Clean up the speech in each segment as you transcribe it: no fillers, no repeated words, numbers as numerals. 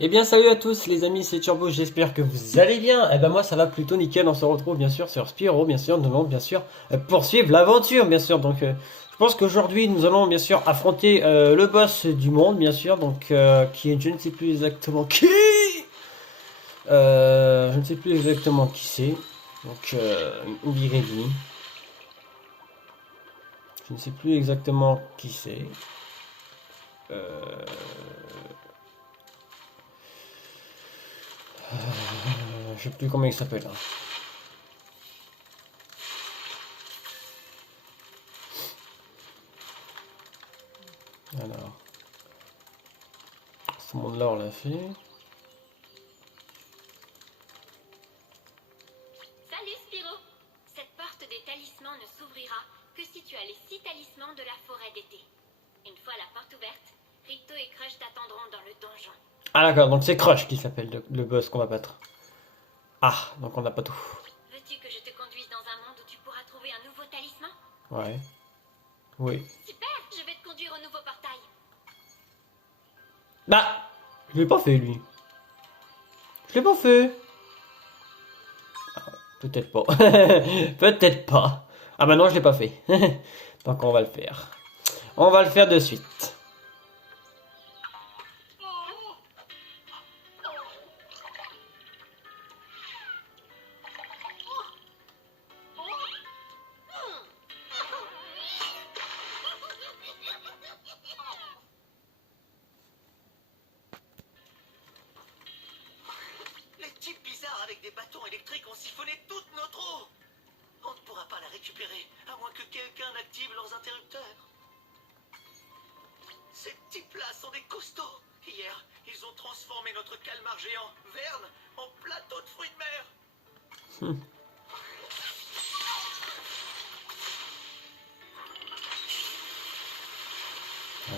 Eh bien salut à tous les amis, c'est Turbo, j'espère que vous allez bien. Eh ben moi ça va plutôt nickel, on se retrouve bien sûr sur Spyro, bien sûr, nous allons bien sûr poursuivre l'aventure bien sûr. Donc je pense qu'aujourd'hui nous allons bien sûr affronter le boss du monde bien sûr, donc qui est je ne sais plus exactement qui. Je ne sais plus exactement qui c'est. Donc Birelli. Je ne sais plus exactement qui c'est. Euh, je sais plus comment il s'appelle, hein. Alors, ce monde-là on l'a fait. Salut Spyro. Cette porte des talismans ne s'ouvrira que si tu as les 6 talismans de la forêt d'été. Une fois la porte ouverte, Rito et Crush t'attendront dans le donjon. Ah d'accord, donc c'est Crush qui s'appelle le boss qu'on va battre. Ah, donc on n'a pas tout. Veux-tu que je te conduise dans un monde où tu pourras trouver un nouveau talisman? Ouais. Oui. Super, je vais te conduire au nouveau portail. Bah, je l'ai pas fait lui. Je l'ai pas fait. Peut-être pas. Peut-être pas. Ah bah non, je l'ai pas fait. Donc on va le faire. On va le faire de suite. Les types bizarres avec des bâtons électriques ont siphonné toute notre eau. On ne pourra pas la récupérer, à moins que quelqu'un active leurs interrupteurs. Ces types-là sont des costauds. Hier, ils ont transformé notre calmar géant, Verne, en plateau de fruits de mer.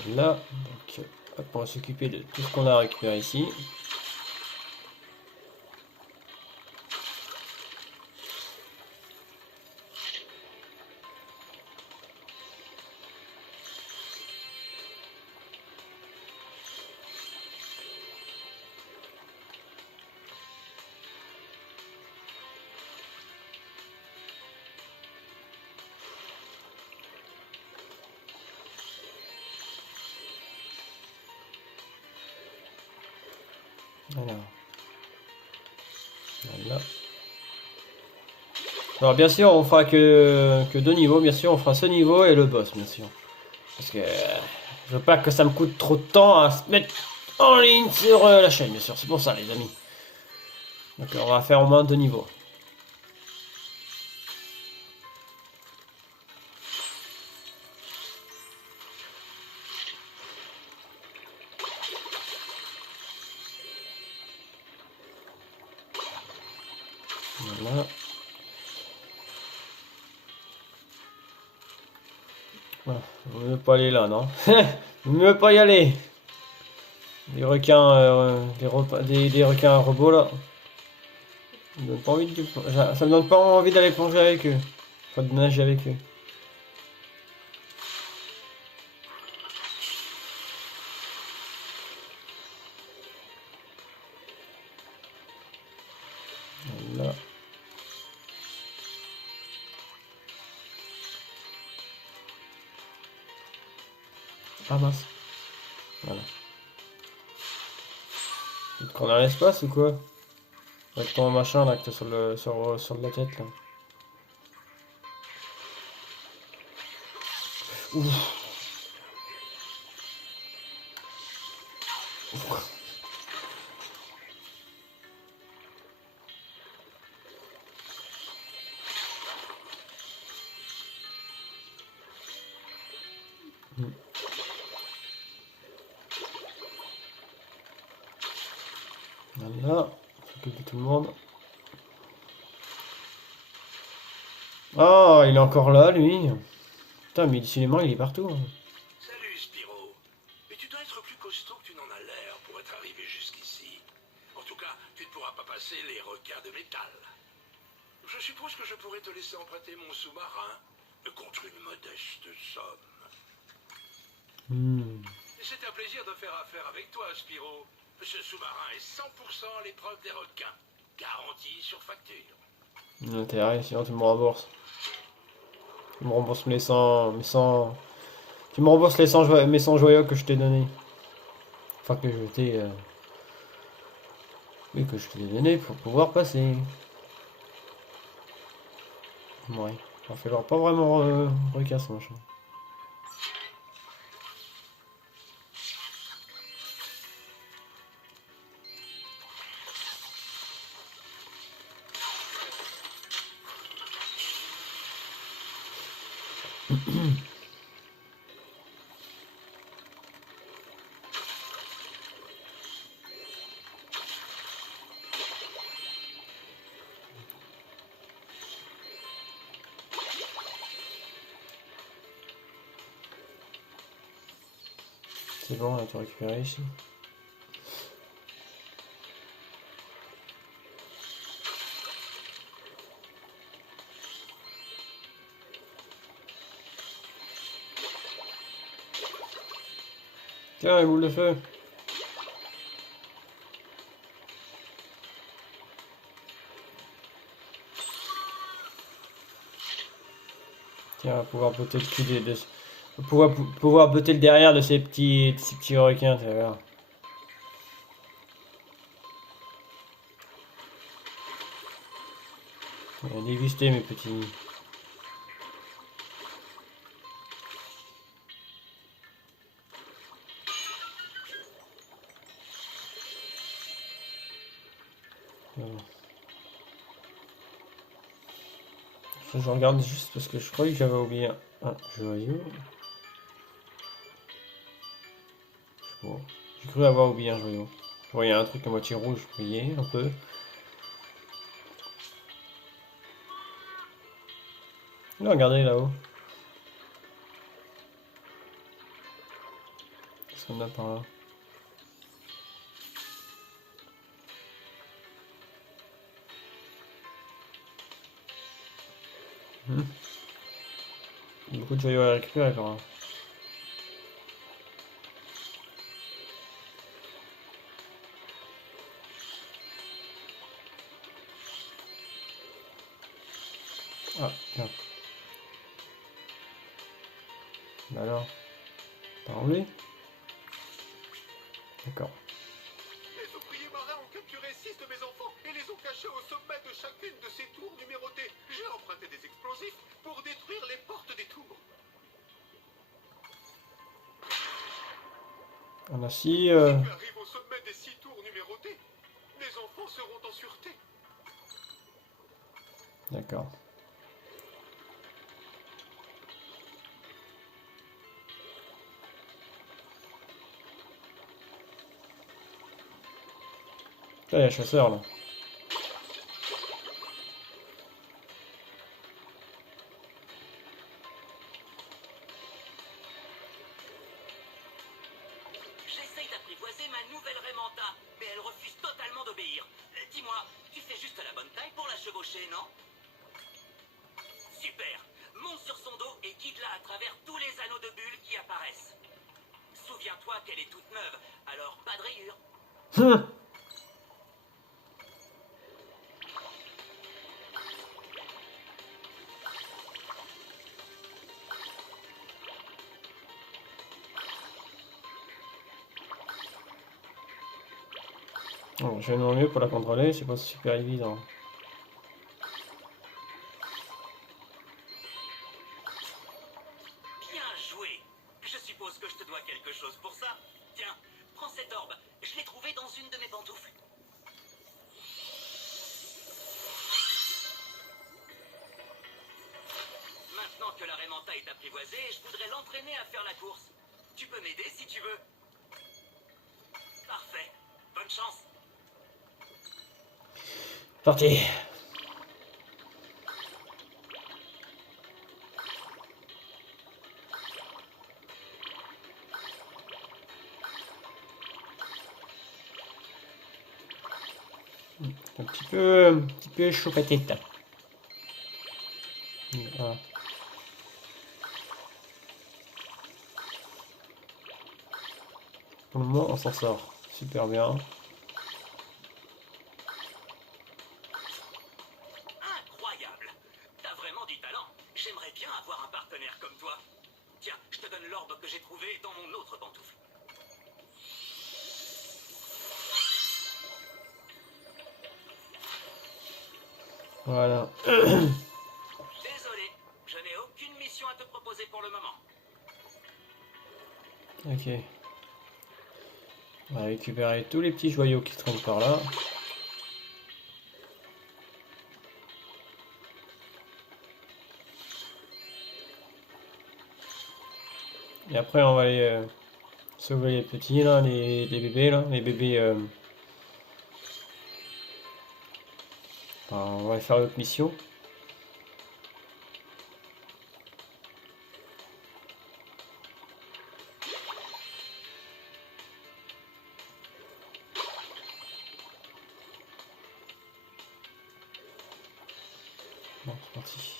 Voilà. Donc hop, on va s'occuper de tout ce qu'on a récupéré ici. Alors, voilà. Alors bien sûr, on fera que deux niveaux, bien sûr, on fera ce niveau et le boss, bien sûr. Parce que je veux pas que ça me coûte trop de temps à se mettre en ligne sur la chaîne, bien sûr. C'est pour ça, les amis. Donc on va faire au moins deux niveaux. Voilà. Voilà. On ne veut pas aller là, non? On ne veut pas y aller. Des requins, des requins robots là. Ça me donne pas envie ça me donne pas envie d'aller plonger avec eux. Enfin, de nager avec eux. Voilà. Ah mince. Voilà. Tu te prends dans l'espace ou quoi? Avec ton machin là que t'as sur la tête là. Ouf. Voilà. On s'occupe de tout le monde. Ah, il est encore là lui. Putain, mais décidément il est partout, hein. Salut Spyro. Mais tu dois être plus costaud que tu n'en as l'air pour être arrivé jusqu'ici. En tout cas, tu ne pourras pas passer les requins de métal. Je suppose que je pourrais te laisser emprunter mon sous-marin contre une modeste somme. Hmm. C'est un plaisir de faire affaire avec toi, Spyro. Ce sous-marin est 100% l'épreuve des requins. Garantie sur facture. L'intérêt, sinon tu me rembourses. Tu me rembourses mes 100. Tu me rembourses mes 100 joyaux que je t'ai donné. Enfin, que je t'ai. Oui, que je t'ai donné pour pouvoir passer. Ouais. Il va falloir pas vraiment recasse ce machin. C'est bon, on a tout récupéré ici. Tiens, les boules de feu. Tiens, on va pouvoir botter le cul pouvoir botter le derrière de ces petits requins, tu vas voir. On va déguster mes petits. Voilà. Je regarde juste parce que je croyais que j'avais oublié un joyau. Bon, j'ai cru avoir oublié un joyau. Je voyais un truc à moitié rouge briller un peu. Là, regardez là-haut. Qu'est-ce qu'on a par là? Il y a beaucoup de joyaux à récupérer quand même. Ah, tiens. Bah alors, t'as enlevé? D'accord. Les ouvriers marins ont capturé 6 de mes enfants et les ont cachés au sommet de chacune de ces tours numérotées. J'ai emprunté des explosifs pour détruire les portes des tours. On a 6. Si tu arrives au sommet des 6 tours numérotées, les enfants seront en sûreté. D'accord. Là, il y a un chasseur là. J'essaye d'apprivoiser ma nouvelle Raymanta, mais elle refuse totalement d'obéir. Dis-moi, tu fais juste la bonne taille pour la chevaucher, non? Super! Monte sur son dos et guide-la à travers tous les anneaux de bulles qui apparaissent. Souviens-toi qu'elle est toute neuve, alors pas de rayures. Bon, je vais de mon mieux pour la contrôler, c'est pas super évident. Bien joué! Je suppose que je te dois quelque chose pour ça. Tiens, prends cet orbe. Je l'ai trouvé dans une de mes pantoufles. Maintenant que la Raymanta est apprivoisée, je voudrais l'entraîner à faire la course. Tu peux m'aider si tu veux. Parfait. Bonne chance. Parti. Un petit peu chaud patate. Voilà. Pour le moment, on s'en sort. super bien. Incroyable! T'as vraiment du talent. J'aimerais bien avoir un partenaire comme toi. Tiens, je te donne l'orbe que j'ai trouvé dans mon autre pantoufle. Voilà. Désolé, je n'ai aucune mission à te proposer pour le moment. Ok. On va récupérer tous les petits joyaux qui traînent par là. Et après on va aller sauver les petits là, les bébés là, les bébés. Enfin, on va aller faire l'autre mission. Bon, c'est parti.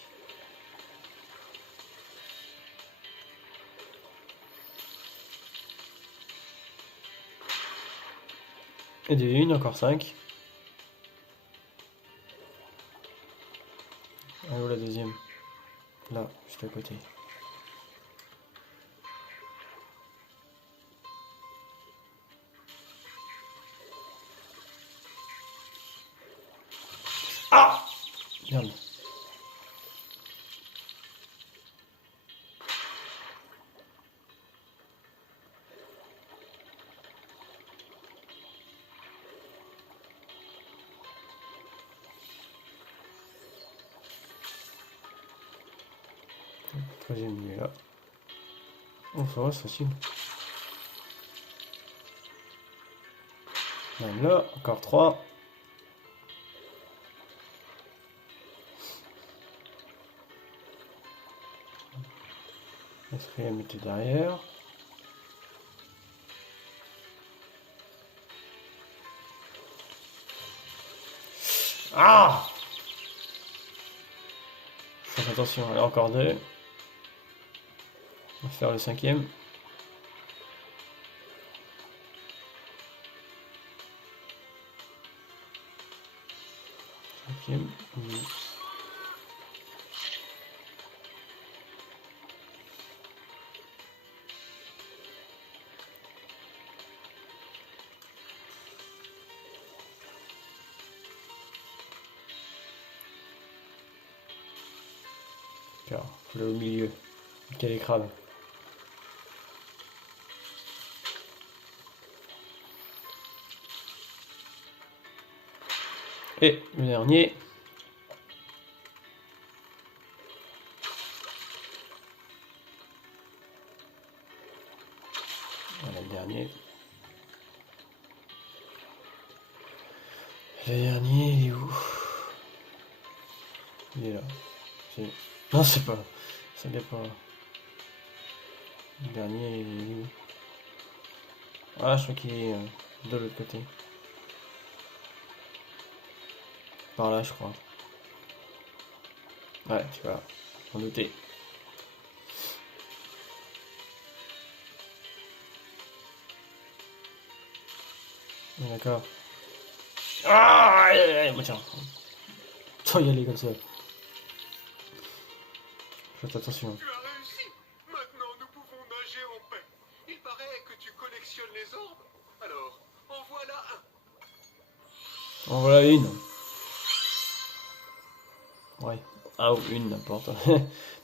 Et des une, encore 5. Allô la deuxième. Là, juste à côté. Ah! Merde. Troisième il est là. Oh ça va, c'est facile. Même là, encore 3. Quatrième était derrière. Ah! Faites attention, allez, encore 2. On va faire le cinquième. Cinquième. Car, le au milieu. Quel écrase. Et le dernier. Voilà le dernier. Le dernier, il est où? Il est là. Non, c'est pas. Ça n'est pas. Le dernier, il est où? Ah, je crois qu'il est de l'autre côté. Par là, je crois. Ouais, tu vois. J'en doutais. D'accord. Ah, moi tiens. Sans y aller comme ça. Faites attention. Tu as réussi. Maintenant, nous pouvons nager en paix. Il paraît que tu collectionnes les orbes. Alors, en voilà un. En voilà une. Ouais. Ah, ou une, n'importe.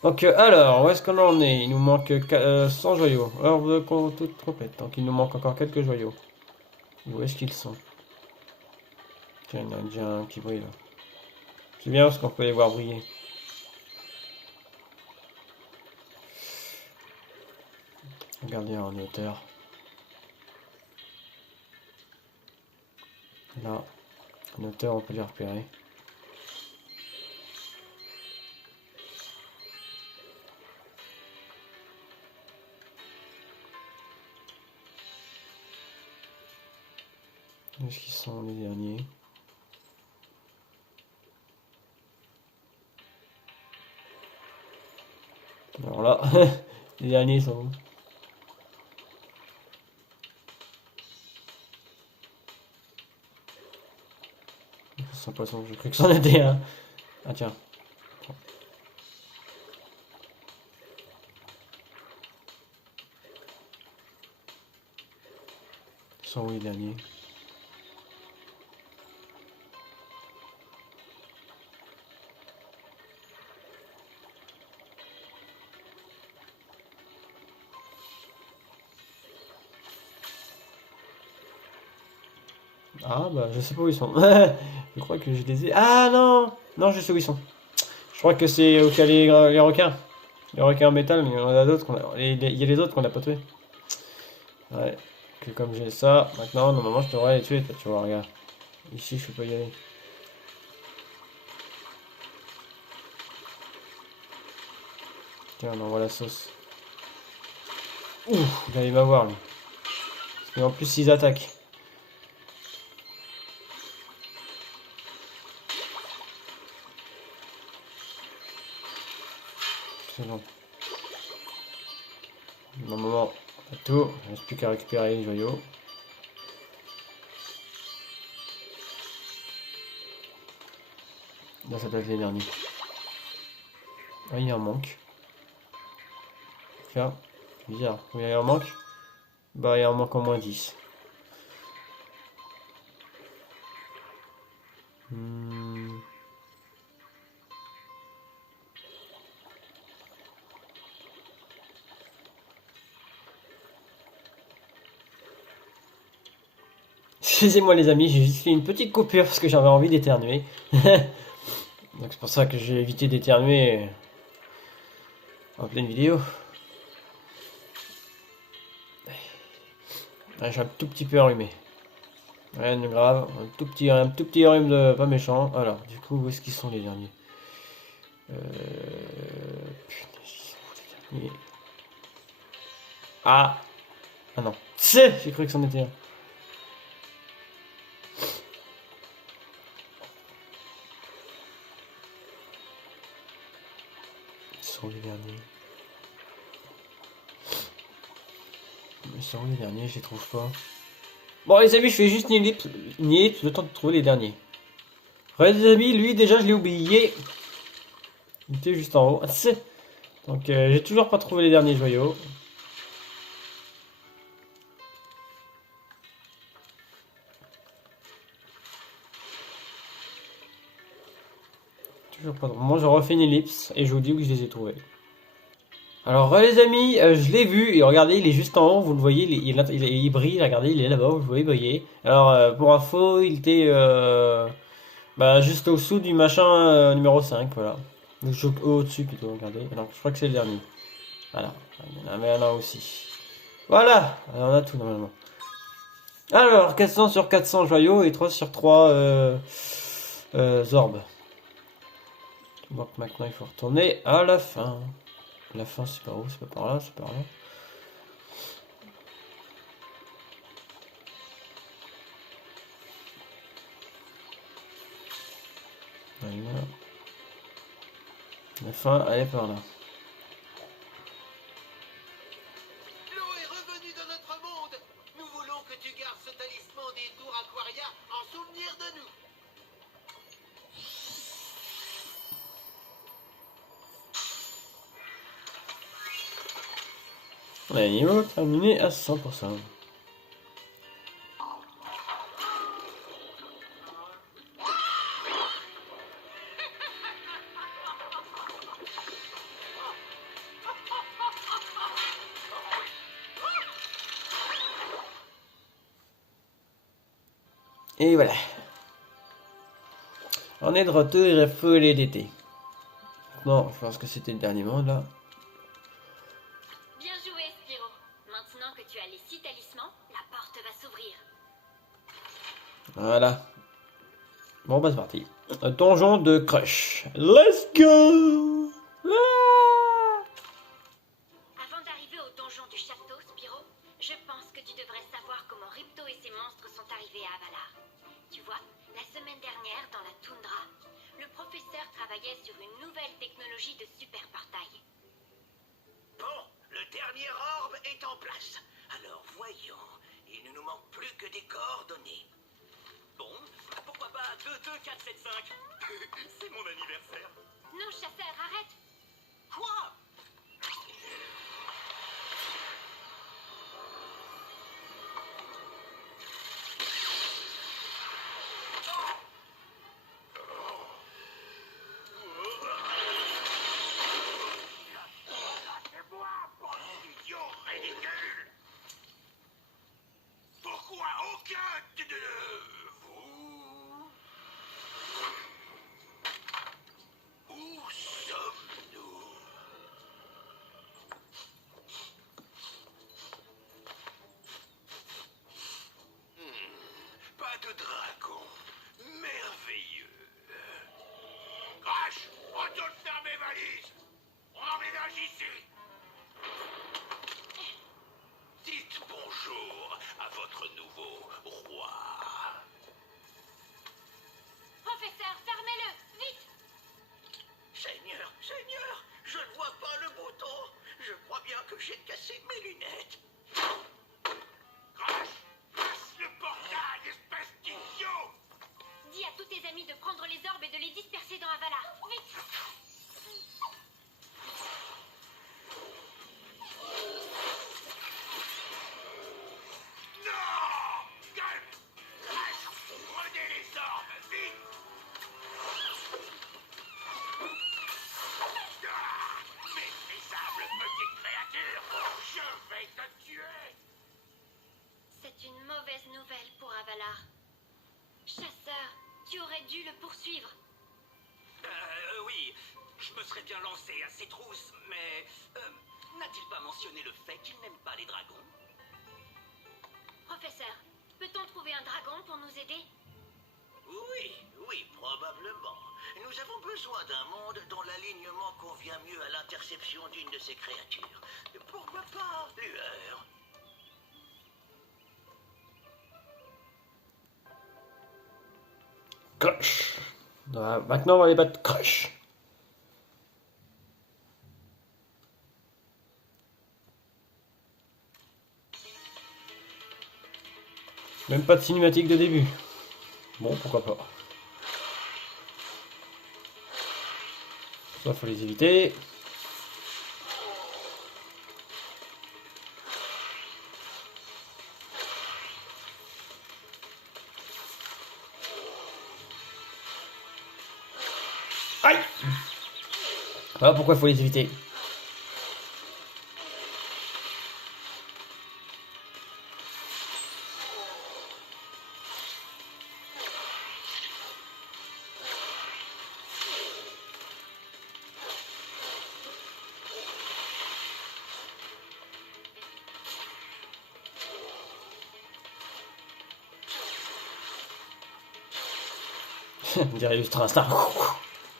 Donc, alors, où est-ce qu'on en est? Il nous manque 100 joyaux. Orbe toute complète. Donc, il nous manque encore quelques joyaux. Où est-ce qu'ils sont? Tiens, il y en a déjà un qui brille là. C'est bien parce qu'on peut les voir briller. Regardez en hauteur. Là, en hauteur, on peut les repérer. Où est-ce qu'ils sont les derniers? Alors là, les derniers sont où? c'est un poisson, j'ai cru que c'en était un. Ah tiens. Ils sont où les derniers? Ah bah je sais pas où ils sont. Je crois que je les ai. Ah non! Non, je sais où ils sont. Je crois que c'est où il y a les requins. Les requins en métal, mais il y en a d'autres qu'on a. Il y a les autres qu'on a pas tués. Ouais. Que comme j'ai ça, maintenant normalement je devrais les tuer, toi, tu vois, regarde. Ici je peux pas y aller. Tiens, on envoie la sauce. Ouh, il allait m'avoir lui. Et en plus ils attaquent. C'est bon. Normalement, on a tout. Il ne reste plus qu'à récupérer les joyaux. Là, ça doit être les derniers. Ah, il y en manque. Tiens, bizarre. Il en manque. Bah, il en manque au moins 10. Excusez-moi les amis, j'ai juste fait une petite coupure parce que j'avais envie d'éternuer. Donc c'est pour ça que j'ai évité d'éternuer en pleine vidéo. Ouais, j'ai un tout petit peu enrhumé. Rien de grave, un tout petit rhume de pas méchant. Alors, du coup, où est-ce qu'ils sont les derniers? Putain, ils sont où les derniers? Ah! Ah non. J'ai cru que c'en était un. Ils sont où les derniers? Ils sont où les derniers? Je les trouve pas. Bon les amis, je fais juste une ellipse, le temps de trouver les derniers. Ouais les amis, lui déjà je l'ai oublié. Il était juste en haut. Donc j'ai toujours pas trouvé les derniers joyaux. Toujours pas. Moi je refais une ellipse et je vous dis où je les ai trouvés. Alors les amis, je l'ai vu et regardez, il est juste en haut, vous le voyez, il brille, regardez, il est là-bas, vous le voyez briller. Alors pour info, il était bah, juste au-dessous du machin numéro 5, voilà. Donc au-dessus plutôt, regardez. Alors je crois que c'est le dernier. Voilà, il y en a un là aussi. Voilà, alors, on a tout normalement. Alors 400 sur 400 joyaux et 3 sur 3 orbes. Donc maintenant il faut retourner à la fin. La fin c'est par où? C'est pas par là, c'est par là. Voilà. La fin elle est par là. L'eau est revenue dans notre monde. Nous voulons que tu gardes ce talisman des tours Aquaria en souvenir de nous. On a un niveau terminé à 100%. Et voilà. On est de retour et refoulé d'été. Non, je pense que c'était le dernier monde là. Bien joué, Spyro. Maintenant que tu as les 6 talismans, la porte va s'ouvrir. Voilà. Bon bah c'est parti. Donjon de Crush. Let's go! Ah. Avant d'arriver au donjon du château, Spyro, je pense que tu devrais savoir comment Ripto et ses monstres sont arrivés à Avalar. Tu vois, la semaine dernière, dans la toundra, le professeur travaillait sur une nouvelle technologie de super portail. Bon, le dernier orbe est en place. Alors voyons, il ne nous manque plus que des coordonnées. Bon, pourquoi pas 2 475. C'est mon anniversaire. Non, chasseur, arrête. Quoi? Idiot ridicule! Pourquoi aucun de vous... Où sommes-nous? Pas de dragon. Merveilleux. Crash, retourne faire mes valises. On emménage ici. Dites bonjour à votre nouveau roi. Professeur, fermez-le, vite. Seigneur, Seigneur, je ne vois pas le bouton. Je crois bien que j'ai cassé mes lunettes. Crash, passe le portail, espèce d'idiot. Dis à tous tes amis de prendre les orbes et de les disperser dans Avalar. Vite. Non! Calme! Crash, prenez les orbes, vite! Ah! Méprisable petite créature! Je vais te tuer! C'est une mauvaise nouvelle pour Avalar. Chasseur, tu aurais dû le poursuivre. Oui, je me serais bien lancé à ses trousses, mais n'a-t-il pas mentionné le fait qu'il n'aime pas les dragons? Professeur, peut-on trouver un dragon pour nous aider? Oui, oui, probablement. Nous avons besoin d'un monde dont l'alignement convient mieux à l'interception d'une de ces créatures. Pourquoi pas Lueur? Crash. Voilà, maintenant on va les battre. Crash. Même pas de cinématique de début. Bon, pourquoi pas. Ça, faut les éviter. Aïe! Voilà pourquoi il faut les éviter. On dirait Ultra Instinct.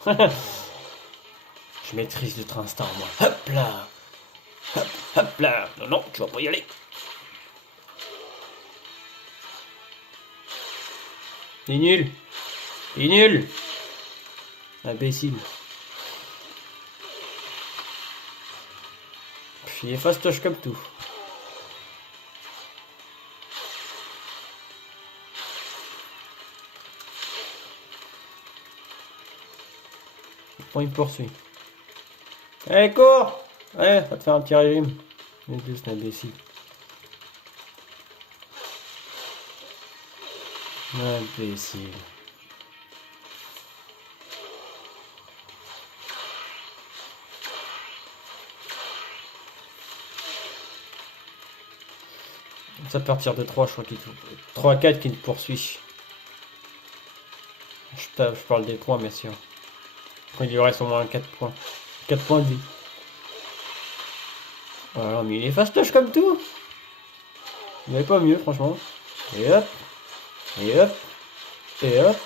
Je maîtrise Ultra Instinct, moi. Hop là. Hop, hop là. Non, non, tu vas pas y aller. Il est nul. Il est nul. Imbécile. Il est fastoche comme tout. Bon, il me poursuit. Allez, cours! Ouais, va te faire un petit régime. Mais Dieu, c'est un imbécile. Imbécile. Ça, à partir de 3, je crois qu'il 3 à 4 qui me poursuit. Je parle des points, bien sûr. Il lui reste au moins 4 points. 4 points de vie. Voilà, mais il est fastoche comme tout. Il n'y avait pas mieux, franchement. Et hop. Et hop. Et hop.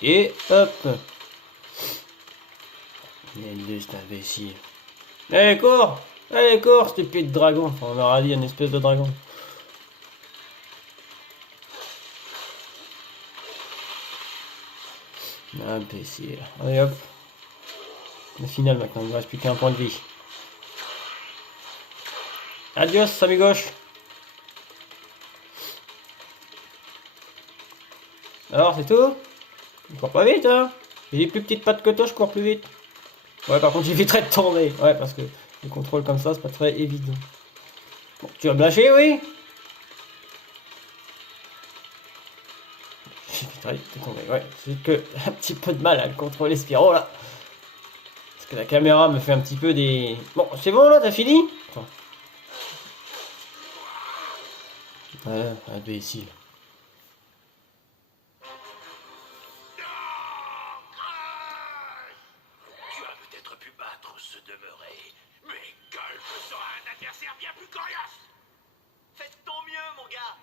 Et hop. Il est juste imbécile. Allez, cours! Allez, cours, stupide dragon. Enfin, on aura dit une espèce de dragon. Imbécile. Allez, hop. Le final maintenant, il ne reste plus qu'un point de vie. Adios, amigos. Alors, c'est tout? Je cours pas vite, hein. J'ai des plus petites pattes que toi, je cours plus vite. Ouais, par contre, j'éviterai de tomber. Ouais, parce que les contrôles comme ça, c'est pas très évident. Bon, tu vas me lâcher, oui? J'éviterai de tomber, ouais. J'ai que un petit peu de mal à le contrôler, Spyro, là. Parce que la caméra me fait un petit peu des... Bon, c'est bon, là, t'as fini? Attends. Ouais, un peu ici. Tu as peut-être pu battre ce demeuré, mais Gulp sera un adversaire bien plus coriace. Faites ton mieux, mon gars.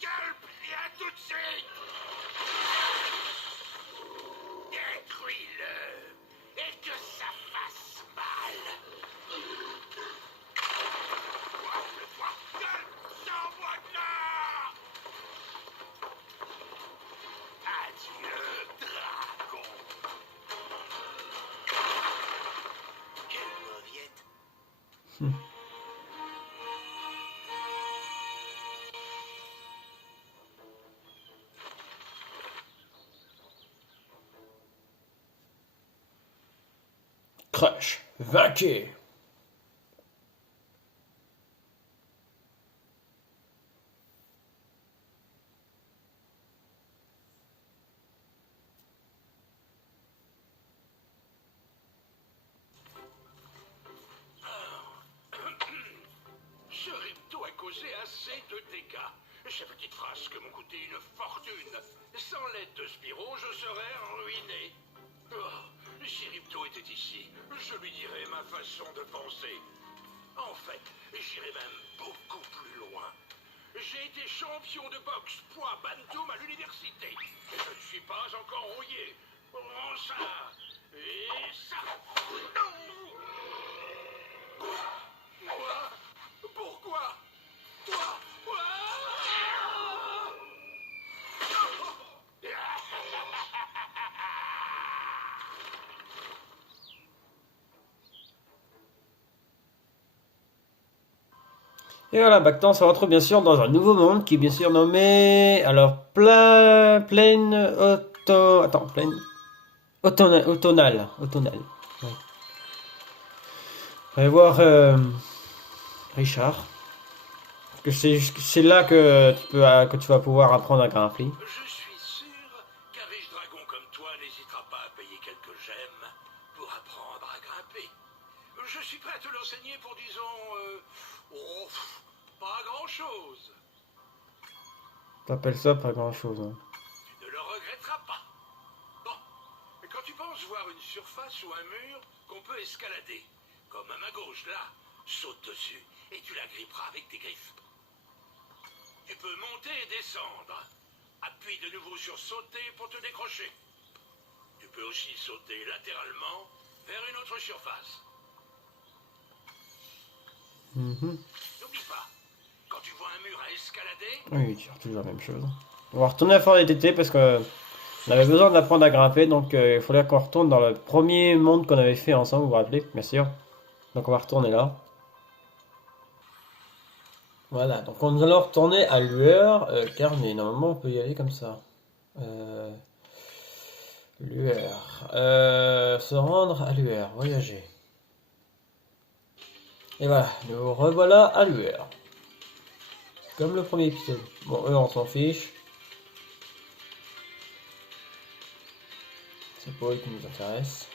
Gulp, viens tout de suite. Détruis-le et que ça fasse mal. Gulp, sors-moi de là. Adieu, dragon. Quelle mauviette. Crash, vainqueur. Ce ripto a causé assez de dégâts. Ces petites frasques m'ont coûté une fortune. Sans l'aide de Spyro, je serais ruiné. Oh, si Ripto était ici, je lui dirais ma façon de penser. En fait, j'irais même beaucoup plus loin. J'ai été champion de boxe poids bantam à l'université. Et je ne suis pas encore rouillé. Prends ça. Et ça. Non. Moi? Pourquoi? Toi? Et voilà, maintenant on se retrouve bien sûr dans un nouveau monde qui est bien sûr nommé... Alors, plaine plaine... Automnale. Ouais. On va voir Richard. Parce que c'est là que tu vas pouvoir apprendre à grimper. Je suis sûr qu'un riche dragon comme toi n'hésitera pas à payer quelques gemmes pour apprendre à grimper. Je suis prêt à te l'enseigner pour, disons, pas grand-chose. T'appelles ça pas grand chose. Hein. Tu ne le regretteras pas. Bon, quand tu penses voir une surface ou un mur qu'on peut escalader, comme à ma gauche là, saute dessus et tu la gripperas avec tes griffes. Tu peux monter et descendre. Appuie de nouveau sur sauter pour te décrocher. Tu peux aussi sauter latéralement vers une autre surface. N'oublie pas, quand tu vois un mur à escalader, Oui, tu fais toujours la même chose. On va retourner à Fort DTT parce que on avait besoin d'apprendre à grimper, donc il fallait qu'on retourne dans le premier monde qu'on avait fait ensemble, vous vous rappelez, bien sûr. Donc on va retourner là. Voilà, donc on allons retourner à Lueur, car mais normalement on peut y aller comme ça. Lueur. Se rendre à Lueur, voyager. Et voilà, nous revoilà à Lueur. Comme le premier épisode. Bon, eux on s'en fiche. C'est pas eux qui nous intéresse.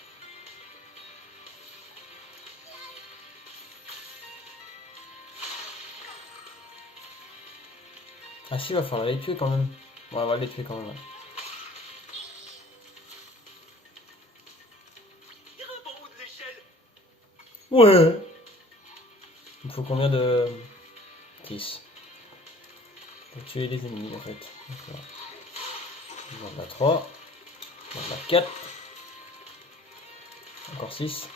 Ah si, il va falloir les tuer quand même. Bon, on va les tuer quand même. Grimpe en haut de l'échelle. Ouais. Il faut combien de... 10. Pour tuer les ennemis en fait. D'accord. On en a 3. On en a 4. Encore 6.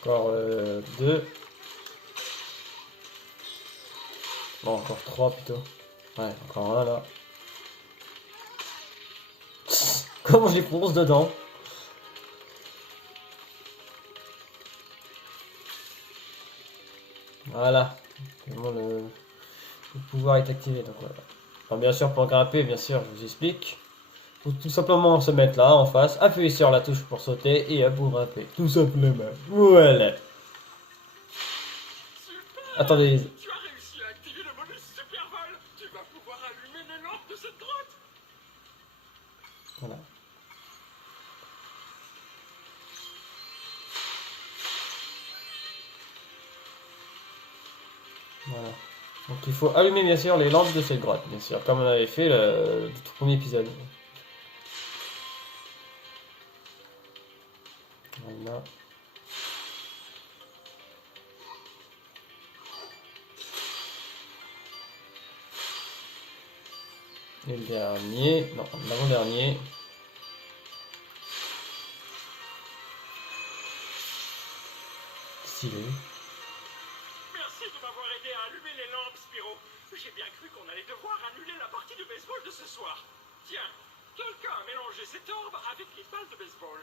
Encore 2. Bon, encore 3 plutôt. Ouais, encore un là. Comment je les fonce dedans? Voilà. Vraiment le pouvoir est activé. Donc voilà. Alors, bien sûr, pour grimper, bien sûr, je vous explique. Faut tout simplement se mettre là, en face, appuyer sur la touche pour sauter et hop, vous grimpez. Tout simplement. Voilà. Attendez. Tu as réussi à activer le bonus super vol. Tu vas pouvoir allumer les lampes de cette grotte. Voilà. Voilà. Donc il faut allumer bien sûr les lampes de cette grotte, bien sûr, comme on avait fait le tout premier épisode. Voilà. Et le dernier, non, l'avant-dernier. Stylé. Merci de m'avoir aidé à allumer les lampes, Spyro. J'ai bien cru qu'on allait devoir annuler la partie de baseball de ce soir. Tiens, quelqu'un a mélangé cet orbe avec les balles de baseball.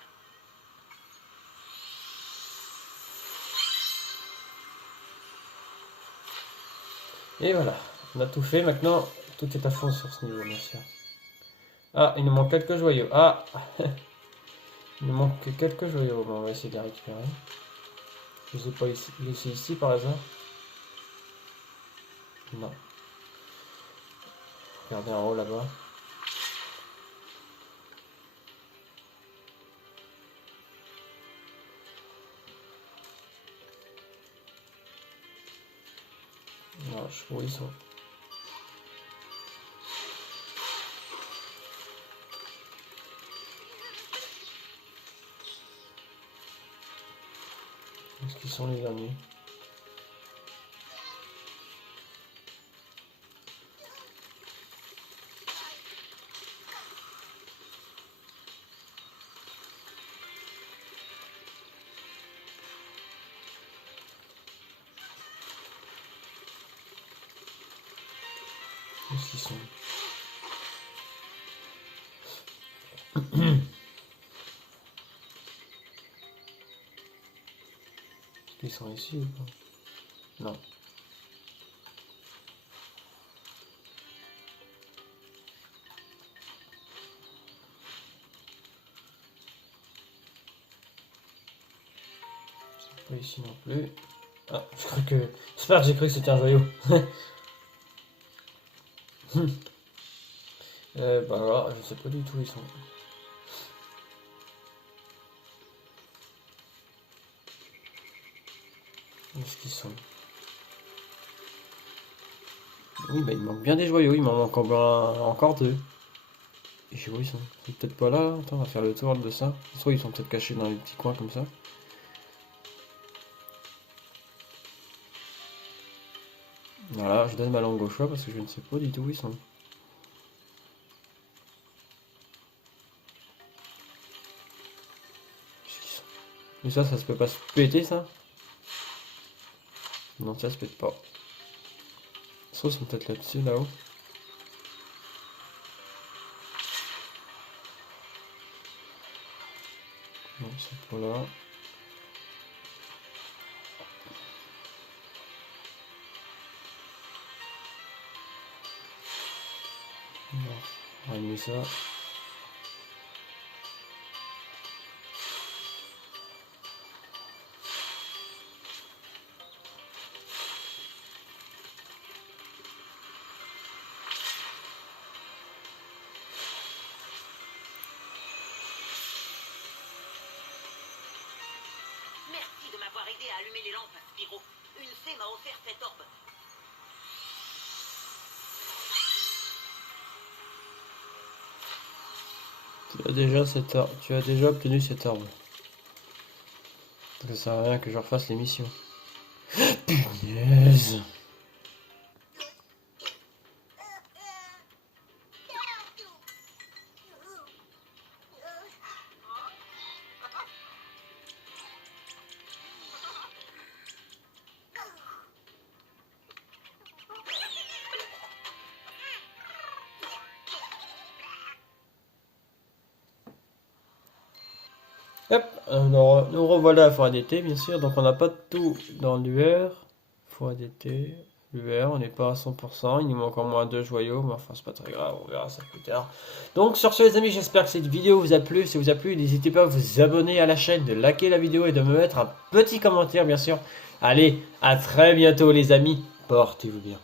Et voilà, on a tout fait. Maintenant, tout est à fond sur ce niveau, bien sûr. Ah, il nous manque quelques joyaux. Ah, il nous manque quelques joyaux. Bon, on va essayer de les récupérer. Je les ai pas laissés ici par hasard. Non. Regardez en haut là-bas. Non, je sais pas où ils sont. Est-ce qu'ils sont les derniers? Où est-ce qu'ils sont? Est-ce qu'ils sont ici ou pas? Non. C'est pas ici non plus. Ah, je crois que... J'espère que j'ai cru que c'était un joyau. Bah alors, je sais pas du tout où ils sont. Où est-ce qu'ils sont? Oui, bah il manque bien des joyaux, il m'en manque encore deux. Et je sais où ils sont. Ils sont peut-être pas là. Attends, on va faire le tour de ça. Soit ils sont peut-être cachés dans les petits coins comme ça. Voilà, je donne ma langue au choix parce que je ne sais pas du tout où ils sont. Mais ça se peut pas se péter ça? Non, ça se pète pas. Soit ils sont peut-être là-dessus, là-haut. Non, ils sont pas là. Non, on va allumer ça. Merci de m'avoir aidé à allumer les lampes, Spyro. Une fée m'a offert cet orbe. Tu as déjà obtenu cette arme. Ça sert à rien que je refasse les missions. Punaise. Hop, alors, nous revoilà à Forêt d'été, bien sûr. Donc on n'a pas tout dans l'UR. Forêt d'été, l'UR, on n'est pas à 100%. Il nous manque encore moins 2 joyaux, mais enfin c'est pas très grave, on verra ça plus tard. Donc sur ce les amis, j'espère que cette vidéo vous a plu. Si vous a plu, n'hésitez pas à vous abonner à la chaîne, de liker la vidéo et de me mettre un petit commentaire, bien sûr. Allez, à très bientôt les amis, portez-vous bien.